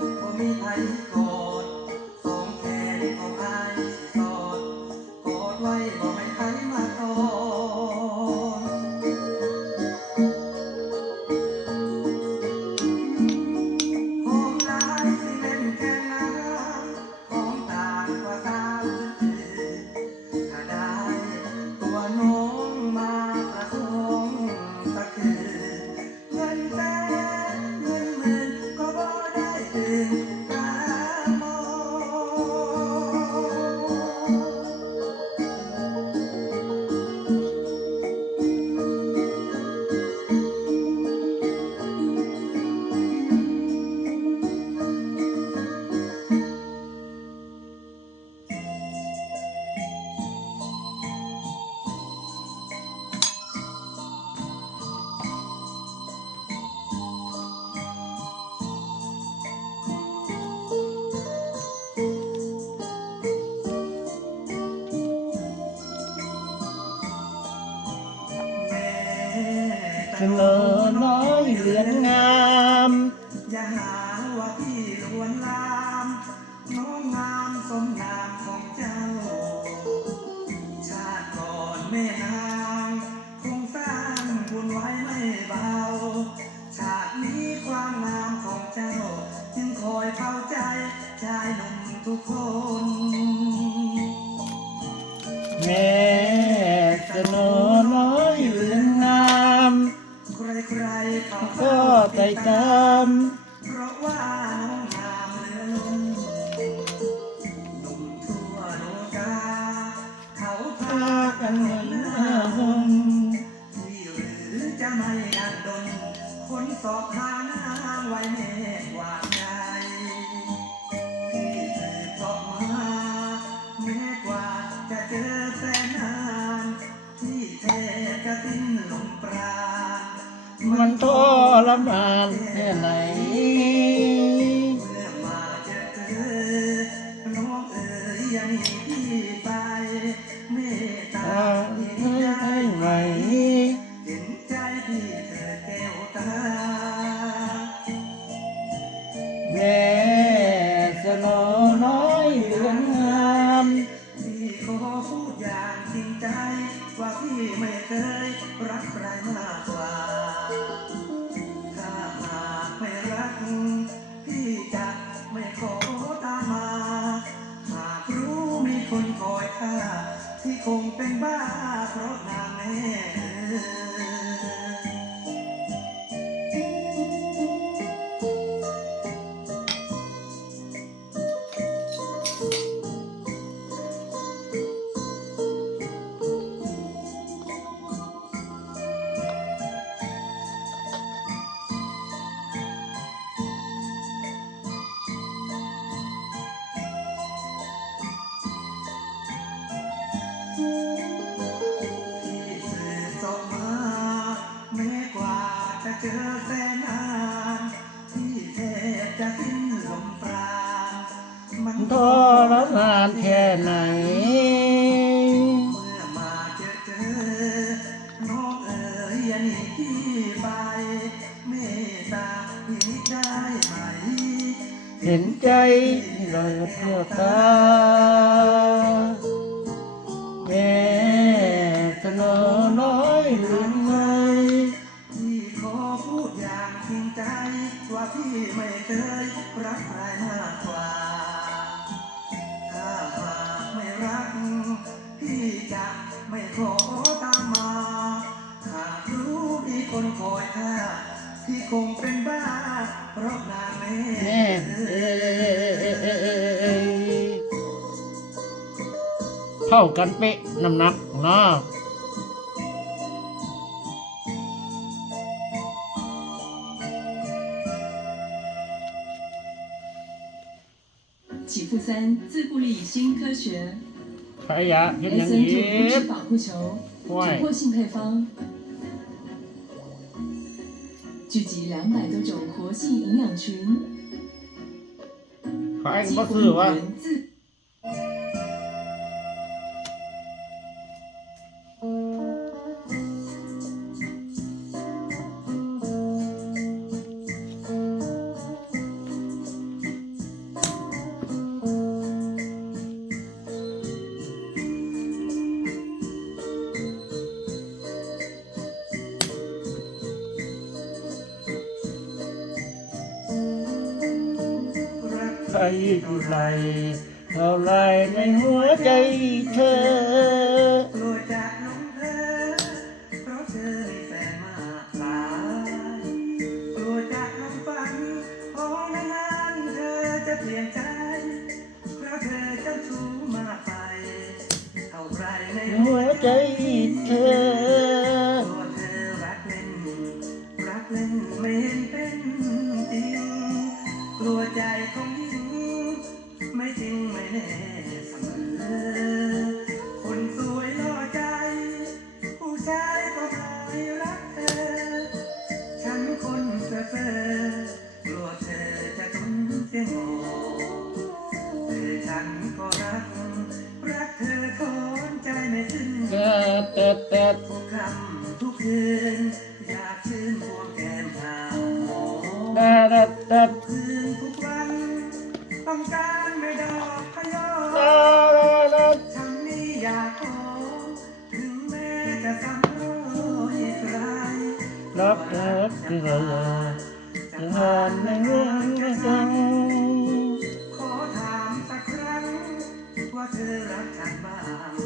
บ่มีไผ เสนอน้อยเหลือนงาม อย่าหาว่าที่ลวนลามน้องงามสมนามของเจ้า ชาติก่อนไม่ห่างคงสร้างบุญไว้ไม่เบา ชาตินี้ความงามของเจ้ายังคอยเฝ้าใจชายหนุ่มทุกคน ทรมานแค่ไหน เห็นใจลอยเที่ยวตาแม่สนอน้อยลืมไงพี่ขอพูดอย่างจริงใจ ว่าพี่ไม่เคยรักใครมา อตามมา หากรู้มีคนคอยท่าที่คงเป็นบ้าเพราะนางแม่เท่ากันเป๊ะน้ำหนักของน้า启富น自不立新科学 senior 保护球突破性配方。聚集两百多种活性营养群。激活源自 ใครอยู่ไรเท่าไรในหัวใจเธอ เธอที่เราจะหานในเรื่องกันขอถามสักครั้งว่าเธอรักฉันบ้าง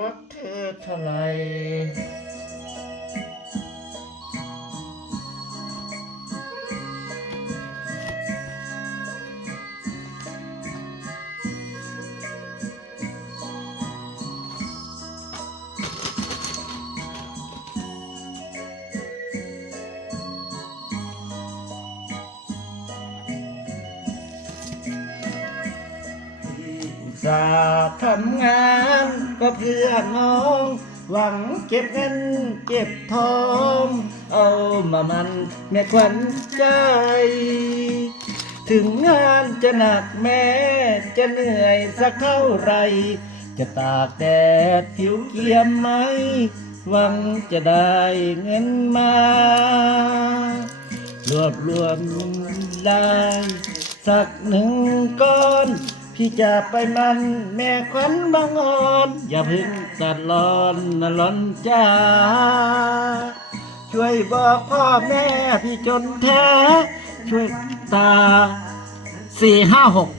รักเธอเท่าไร เพื่อน้อง หวังเก็บเงินเก็บทอง เอามามันแม่ขวัญใจ ถึงงานจะหนักแม้จะเหนื่อยสักเท่าไร จะตากแดดผิวเกียมไหม หวังจะได้เงินมารวบรวมได้สักหนึ่งก้อน พี่จะไปมันแม่ขวัญบางอ่อน อย่าพึ่งตัดร้อนนะร้อนจ้า ช่วยบอกพ่อแม่พี่จนแท้ ช่วยตาสี่ห้าหก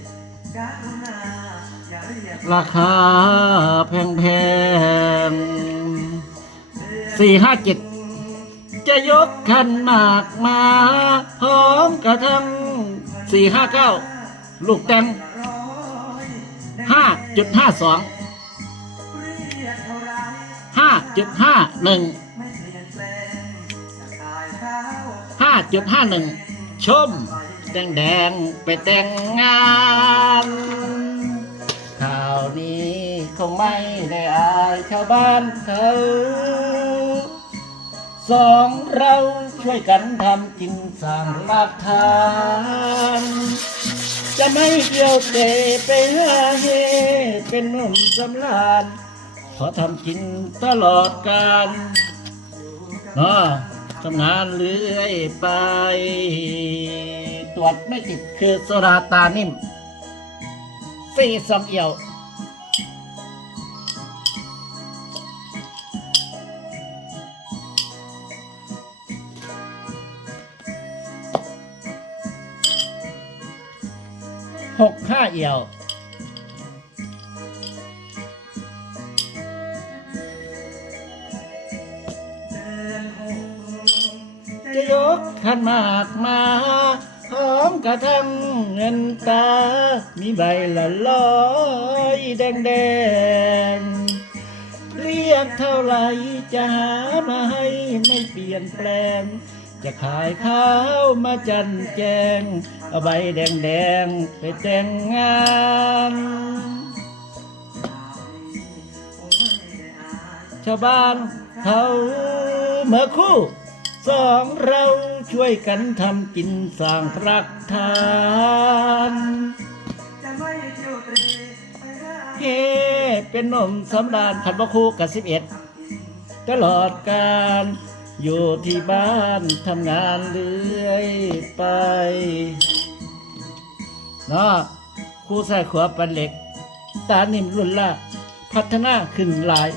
ราคาแพงแพงสี่ห้าเจ็ดจะยกขันหมากมา พร้อมกระทั่งสี่ห้าเก้าลูกแตง ห้าจุดห้าสองห้าจุดห้าหนึ่งห้าจุดห้าหนึ่งชมแดงแดงไปแต่งงานข่าวนี้คงไม่ได้อายชาวบ้านเขาสองเราช่วยกันทำกินสร้างรากฐาน จะไม่เกี่ยวเตะไปหาเฮเป็นหนุ่มสำราญขอทำกินตลอดกาลเนาะทำงานเรื่อยไป ตรวจไม่ติดคือโซดาตานิ่มสี่สำเอียว ห้าเอียว จะยกขันหมากมาหอมกระทั่งเงินตา มีใบละร้อยแดงแดงๆเรียกเท่าไหรจะหามาให้ไม่เปลี่ยนแปลง จะขายข้าวมาจันแจงเอาใบแดงแดงไปแต่งงานชาวบ้านเขาเมื่อคู่สองเราช่วยกันทำกินสร้างรักทานเฮ้เป็นนมสำราญขันบ่คู่กับสิบเอ็ดตลอดการ อยู่ที่บ้านทำงานเรื่อยไปเนาะครู่ใส่ขวาปันเหล็ก ตานิ่มรุ่นละพัฒนาขึ้นหลาย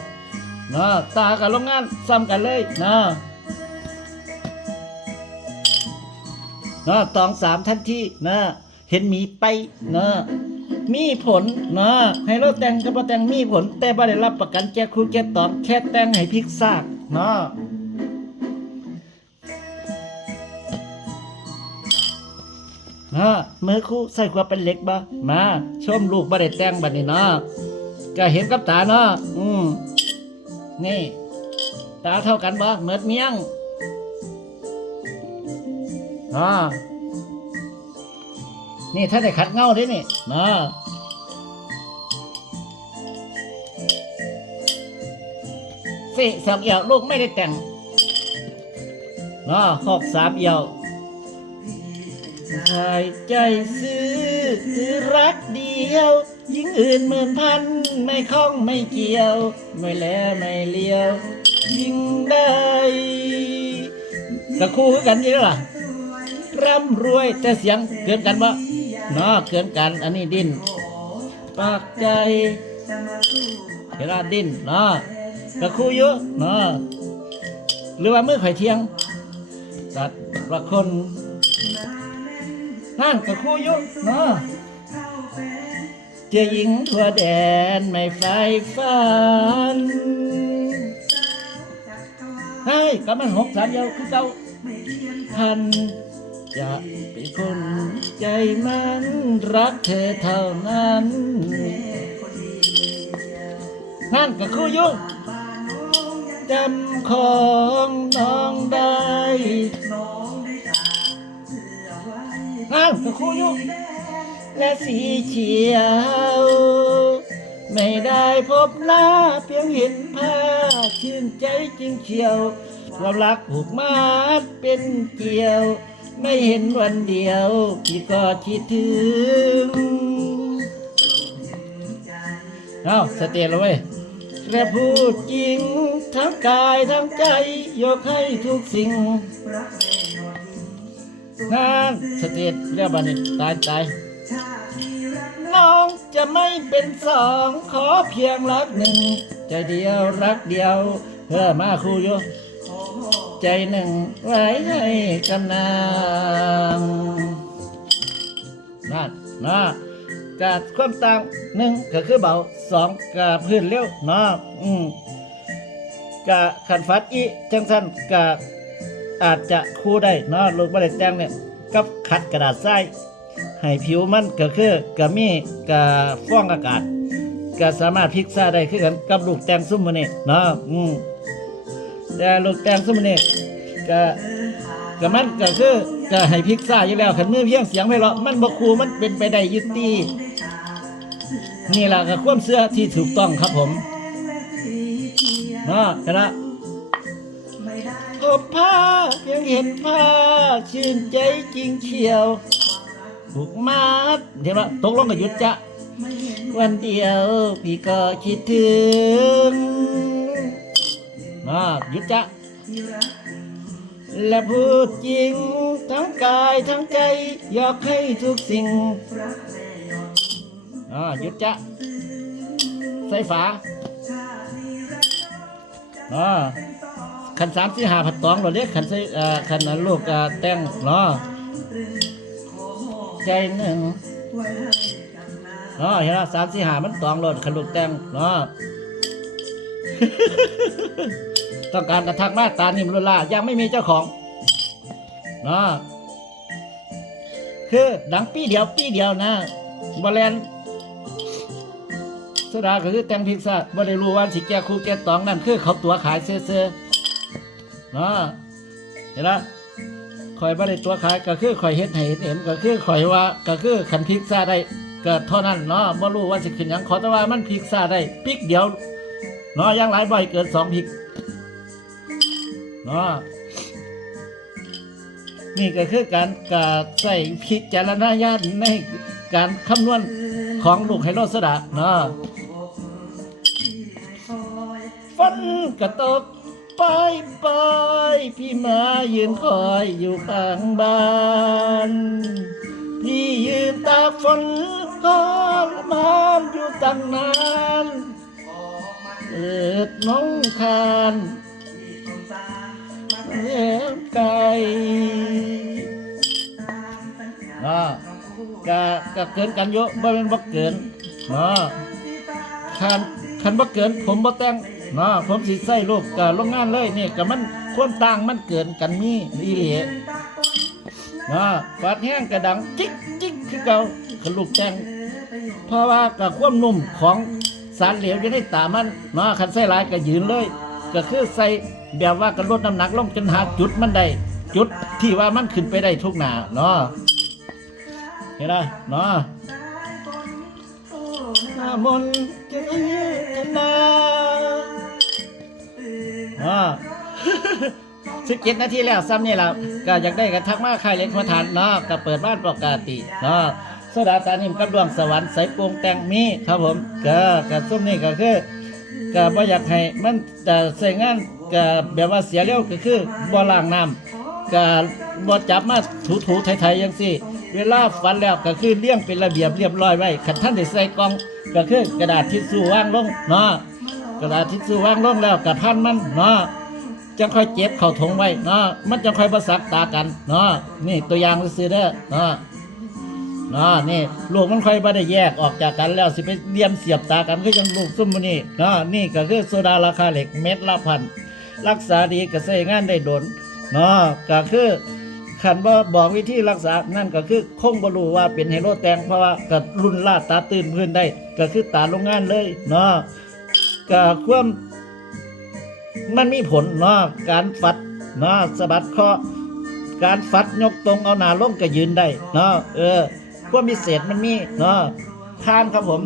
เนาะตากับโรงงานซ้ำกันเลยเนาะเนาะตองสามทันทีเนาะเห็นมีไปเนาะมีผลเนาะให้เราแต่งกับบ่แต่งมีผล แต่บ่ได้รับประกันแก้ครูแก้ตอบแค่แต่งให้พริกซากเนาะ มามือคู่ใส่ขวาเป็นเหล็กบ่มาชมลูกบ่ได้แต่งบัดนี้เนาะก็เห็นกับตาเนาะอืมนี่ตาเท่ากันบ่เหมือนเมียงอ่านี่ถ้าได้ขัดเงาด้นี่นะสิสามเอี่ยวลูกไม่ได้แต่งนะหกสามเอี่ยว ชายใจซื้อซื้อรักเดียว ยิ่งอื่นหมื่นพันไม่คล้องไม่เกี่ยว ไม่แลไม่เลี้ยว ยิ่งได้กคู่กันยี่ล่ะร่ำรวยแต่เสียงเกินกันบ่เนาะเกินกัน อันนี้ดิ้นปากใจเวลาดิ้นเนาะกะคู่อยู่เนาะหรือว่ามือไข่เทียงตัดละคน นั่นกะคู่ยู่เนาะเจอหญิงทั่วแดนไม่ไฟฝันเฮ้ยก็มันหกสามเดียวคือเก่าไม่เทียมท่านจะเป็นคนใจมันรักเธอเท่านั้น นั่นก็คือยุ่งจำของน้องได้ นั่นก็คือยุ่งแดงและสีเขียว ไม่ได้พบหน้าเพียงเห็นภาพชื่นใจจริงเชียวควารักผูกมัดเป็นเกี่ยว ไม่เห็นวันเดียว พี่ก็คิดถึงเอาสเตจแล้วเว้ยและพูดจริง ทั้งกายทั้งใจ ยกให้ทุกสิ่งรัก น่นอนงานสเตจเรียกบันนี้ตายตายน้องจะไม่เป็นสองขอเพียงรักหนึ่ง ใจเดียวรักเดียวเพื่อมาคู่ยู่ขอใจหนึ่งไว้ให้กำนางนั่นนะกาดความต่างหนึ่งก็คือเบาสองกาพื้นเร็วนะอืมกะขันฟัดอีจังสันกะ อาจจะคู่ได้เนาะลูกไม่ได้แต่งเนี่ยกับขัดกระดาษทรายให้ผิวมันก็คือกะมีกะฟ้องอากาศ ก็สามารถพลิกซ่าได้คือกันกับลูกแตงซุ่มมือนี่เนาะอืมแต่ลูกแตงซุมอนี่ก็ก็มันก็คือก็ให้พิกซ่าอยู่แล้วขันมือเพียงเสียงไพเราะมันบ่คูมันเป็นไปได้ยุตินี่แหละก็ความเชื่อที่ถูกต้องครับผมเนาะคณะ บผ้าเพียงเห็นผ้าชื่นใจจริงเชียวผูกมัดเดี๋ยวละตกลงกับยุดจะวันเดียวพี่ก็คิดถึงมาหยุดจะและพูดจริง ทั้งกายทั้งใจ อยากให้ทุกสิ่งอนอ่าหยุดจ้ะใส่ฝาชาตินี้รักอ่า ขันสามสี่หาผัดตองเราเรียกขันใส่อ่าขันนั้นลูกแต่งเนาะใจหนึ่งเนาะเห็นไหมสามสี่หามันตองโลดขันลูกแต่งเนาะต้องการกระทักมาตานิ่มลุล่ายังไม่มีเจ้าของเนาะคือดังปีเดียวปีเดียวนะบอลแลนสดาก็คือแตงพิซซ่าบ่ได้รู้ว่าสิแก้คู่แก้ตองนั่นคือเขาตัวขายเซ่อ เนาะเห็นละข่อยบ่ได้ตัวขายก็คือข่อยเฮ็ดให้เห็นเห็นก็คือข่อยว่าก็คือขันพิซซ่าได้ก็เท่านั้นเนาะบ่รู้ว่าสิขึ้นหยังขอแต่ว่ามันพิซซ่าได้ปิกเดียวเนาะอยังหลายบ่อยเกินสองพิกเนาะนี่ก็คือการกาใส่พิจารณญาณในการคำนวณของลูกไฮโลสดาเนาะฝนกระตก ปลายปลายพี่มายืนคอยอยู่ข้างบ้านพี่ยืนตากฝนก็มานอยู่ตั้งนานเอิดน้องคานที่สงสารมาเลี้ยงไก่เนาะกะกะเกินกันเยอะบ่เป็นบ่เกินเนาะคันคันบ่เกินผมบ่แต่ง เนาะผมสิใส่ลูกกะโรงงานเลยนี่กะมันความต่างมันเกินกันมีอีหลีเนาะฟาดแห้งกระดังจิ๊กจิ๊กคือเก่าคันลูกแต่งเพราะว่ากะความนุ่มของสารเหลวอยู่ในตามันเนาะคันใส่ลายก็ยืนเลย ก็คือใส่แบบว่าก็ลดน้ำหนักลงจนหาจุดมันได้จุดที่ว่ามันขึ้นไปได้ทุกหนาเนาะเห็นไหมเนาะมนต์จะยืนนา อ่าสิบเจ็ดนาทีแล้วซ้ำนี่แล้วก็อยากได้กันทักมาค่ายเล็กพระทานเนาะก็เปิดบ้านปกติเนาะโซดาตานิ่มกับดวงสวรรค์ใสปรุงแต่งมีครับผมก็กับส้มนี่ก็คือก็บ่อยากให้มันจะใส่งานก็แบบว่าเสียเร็วก็คือบ่ล้างน้ำก็บ่จับมาถูๆไทยๆจังซี่เวลาฝันแล้วก็คือเลี้ยงเป็นระเบียบเรียบร้อยไว้คันท่านได้ใส่กล่องก็คือกระดาษทิชชู่วางลงเนาะ กระดาษทิชชู่วางลงแล้วกับพันมันเนาะจังค่อยเจ็บเข้าถุงไว้เนาะมันจังค่อยประสักตากันเนาะนี่ตัวอย่างซื้อเด้อเนาะเนาะนี่ลูกมันค่อยบ่ได้แยกออกจากกันแล้วสิไปเลียมเสียบตากันคือจังลูกซุ่มมื้อนี้เนาะนี่ก็คือโซดาราคาเหล็กเม็ดละพันรักษาดีก็ใช้งานได้โดนเนาะก็คือขันว่าบอกวิธีรักษา นั่นก็คือคงบรูว่าเป็นไฮโรแตงเพราะว่ากับรุ่นลาดตาตื่นพื้นได้ ก็คือตาโรงงานเลยเนาะ ก็ความมันมีผลเนาะการฟัดเนาะสะบัดคอการฟัดยกตรงเอาหนาลงก็ยืนได้เนาะเออ ความพิเศษมันมีเนาะทานครับผม